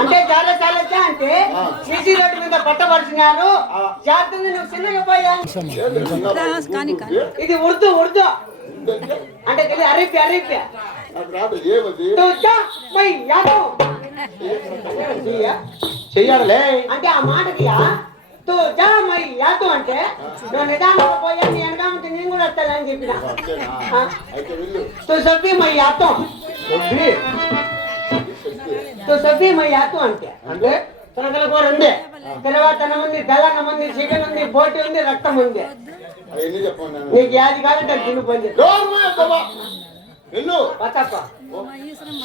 అంటే చాలా చాలా అంటే సిసి రోడ్డు మీద పట్టబడుతున్నారు. జాగ్రత్త నువ్వు చిన్నగా పోయా. ఇది ఉర్దూ ఉర్దూ అంటే తెలియదు. అరేబియా అరేబియా చెయ్యాలే అంటే ఆ మాటకి తూ జా మరి యాతో అంటే నువ్వు నిదానంగా పోయా. నీ వెనక ఉంటే నేను కూడా వస్తానని చెప్పిన. తూ సబ్బి మై యాతో తూ సబ్బి మై యాతో అంటే అంటే తొలగల కూర ఉంది, తర్వాత అన్నం ఉంది, తెల్లన్నం ఉంది, చికెన్ ఉంది, బోటి ఉంది, రక్తం ఉంది. నీకు యాది కాదంటే తిని పని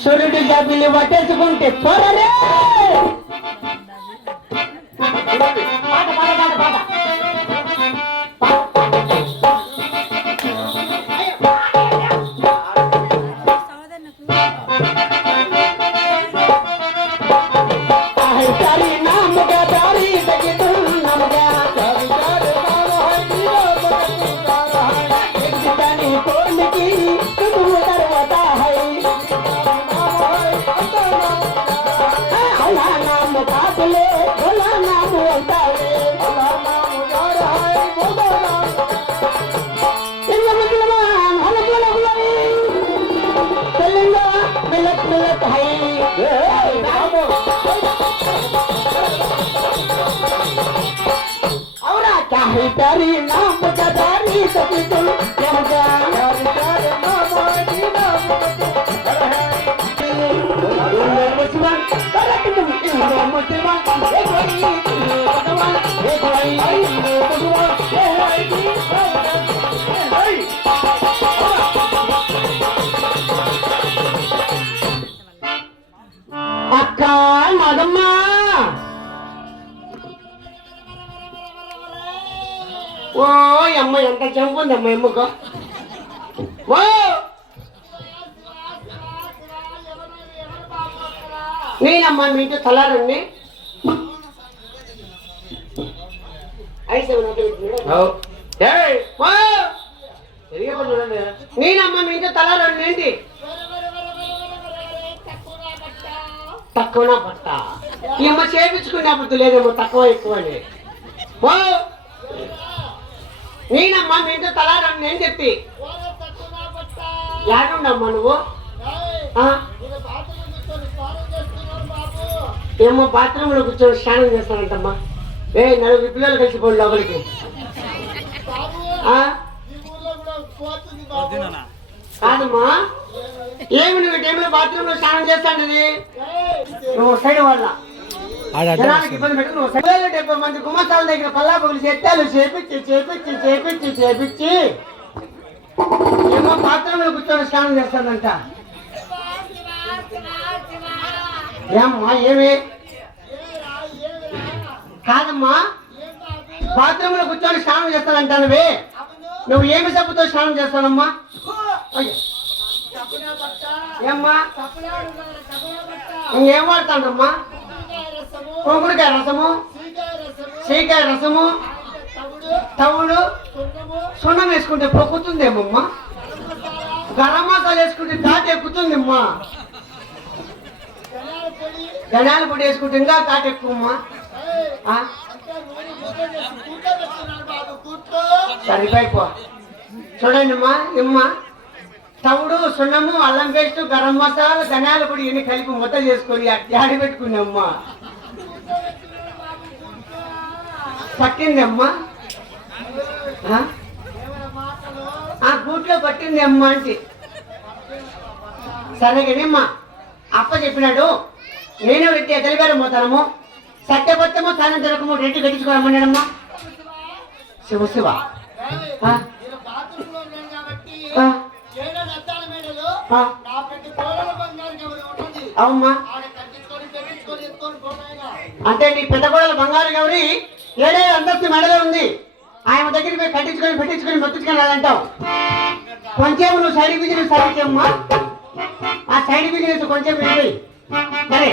సూర్యుడి జాబిల్ని పట్టేసుకుంటే పోరలే. పాట పాట పాట పాట तारी नाम का तारी सभी तुम क्या तारे मामा की नाम मुसलमान करक तुम इंद्र मुसलमान एक भगवान एक भाई मुसलमान अक्का मदम्मा ఓ అమ్మ ఎంత చంపుంది అమ్మ ఎమ్మకు. ఓ నేనమ్మా మీ ఇంట్లో తలారండి నేనమ్మా మీ ఇంట్లో తలారండి ఏంటి తక్కువనా పట్ట ఈ అమ్మ చేపించుకునేప్పుడు లేదేమో తక్కువ ఎక్కువ అని. ఓ నేనమ్మా మీ ఇంట్లో తలారండి నేను చెప్పి యాడుండమ్మా నువ్వు ఏమో బాత్రూమ్ లో కూర్చొని స్నానం చేస్తానంటమ్మా. నలుగురు పిల్లలు కలిసిపోండి లోపలికి. కాదమ్మా ఏమి నువ్వు టైంలో బాత్రూమ్ లో స్నానం చేస్తాంటది నువ్వు సైడ్ వల్ల జనానికి ఇబ్బంది పెట్టి నువ్వు 70 మంది గుమ్మస్తాల దగ్గర పల్లా పగులు చెత్తాలు చేపించి చేపించి చేపించి చేపించి ఏమో బాత్రూమ్ లో కూర్చొని స్నానం చేస్తానంట. ఏమ్మా ఏమి కాదమ్మా బాత్రూమ్ లో కూర్చొని స్నానం చేస్తానంటానువే నువ్వు ఏమి సబ్బుతో స్నానం చేస్తానమ్మా? ఏమ్మా ఇంకేం వాడతానమ్మా? కుంకుడుకాయ రసము, సీకాయ రసము, తవుడు, సున్నం వేసుకుంటే పొక్కుతుందేమమ్మా. గరం మసాలా వేసుకుంటే ఘాటు ఎక్కుతుందమ్మా. ధనియాల పొడి వేసుకుంటే ఇంకా ఘాటు ఎక్కువమ్మా. సరిపోయిపో చూడండి అమ్మా. ఇమ్మా తవుడు, సున్నము, అల్లం పేస్ట్, గరం మసాలా, ధనియాల పొడి ఇవన్నీ కలిపి ముద్ద చేసుకొని యాడి పెట్టుకున్నామ్మా. పట్టింది అమ్మా ఆ గూట్లో పట్టింది అమ్మా అంటే సరేగానేమ్మా. అప్ప చెప్పినాడు నేను రెడ్డి తెలిపారం పోతానము సత్యపత్తము స్థానం జరగము రెడ్డి కట్టించుకోరమ్మన్నాడమ్మా. శివ శివ అవుమ్మా అంటే నీ పెద్ద కోడలు బంగారు గౌరి 7 అంతస్తు మెడలో ఉంది. ఆయన దగ్గరికి పోయి కట్టించుకొని పెట్టించుకొని మొత్తించుకొని రాదంటావు. కొంచెం నువ్వు సైడ్ బిజినెస్ సాధించమ్మా. ఆ సైడ్ బిజినెస్ కొంచెం సరే